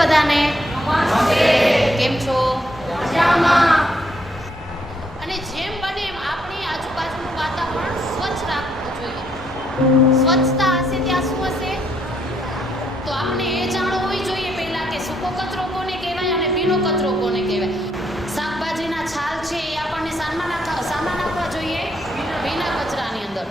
બધાને. કેમ છો? અને જેમ બને એમ આપણી આજુબાજુનું વાતાવરણ સ્વચ્છ રાખવું જોઈએ. સ્વચ્છતા હશે ત્યાં શું હશે? તો આપણે એ જાણવું હોવી જોઈએ પહેલા કે સૂકો કચરો કોને કહેવાય અને ભીનો કચરો કોને કહેવાય. શાકભાજીના છાલ છે એ આપણને સામાં નાખવા જોઈએ ભીના કચરાની અંદર.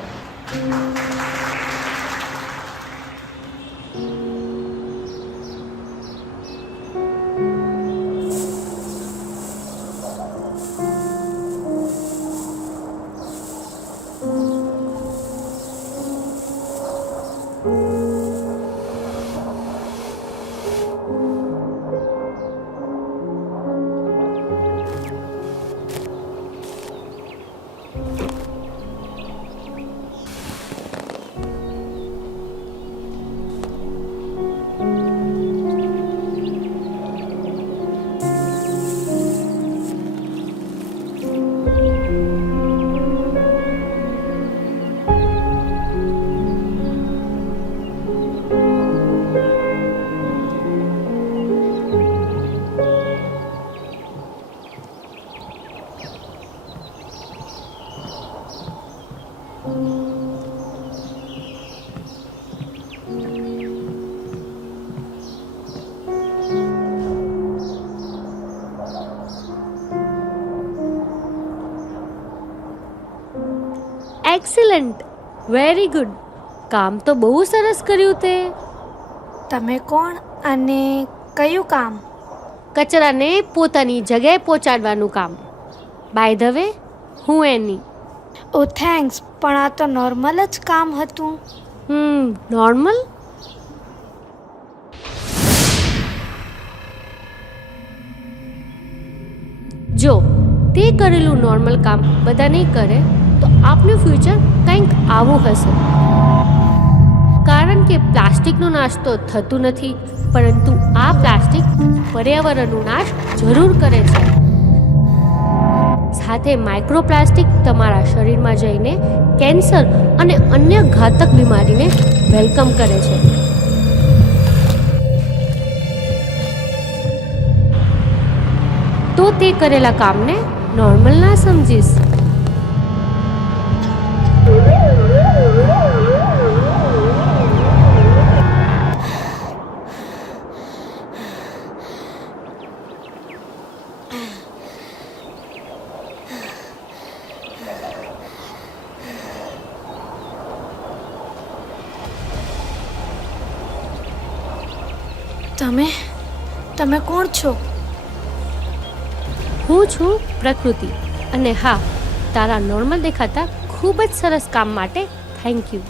Excellent, very good. કામ તો બહુ સરસ કર્યું તે. તમે કોણ અને કયું કામ? કચરાને પોતાની જગ્યાએ પહોંચાડવાનું કામ. બાય ધ વે, હું એની. ઓ થેન્ક્સ, પણ આ તો નોર્મલ જ કામ હતું. નોર્મલ? જો તે કરેલું નોર્મલ કામ બધા નહીં કરે તો આપનું ફ્યુચર કંઈક આવું હશે. કારણ કે પ્લાસ્ટિકનો નાશ તો થતું નથી, પરંતુ આ પ્લાસ્ટિક પર્યાવરણનો નાશ જરૂર કરે છે. સાથે માઇક્રોપ્લાસ્ટિક તમારા શરીરમાં જઈને કેન્સર અને અન્ય ઘાતક બીમારીને વેલકમ કરે છે. તો તે કરેલા કામને નોર્મલ ના સમજીશ. તમે કોણ છો? હું છું પ્રકૃતિ. અને હા, તારા નોર્મલ દેખાતા ખૂબ જ સરસ કામ માટે થેન્ક યુ.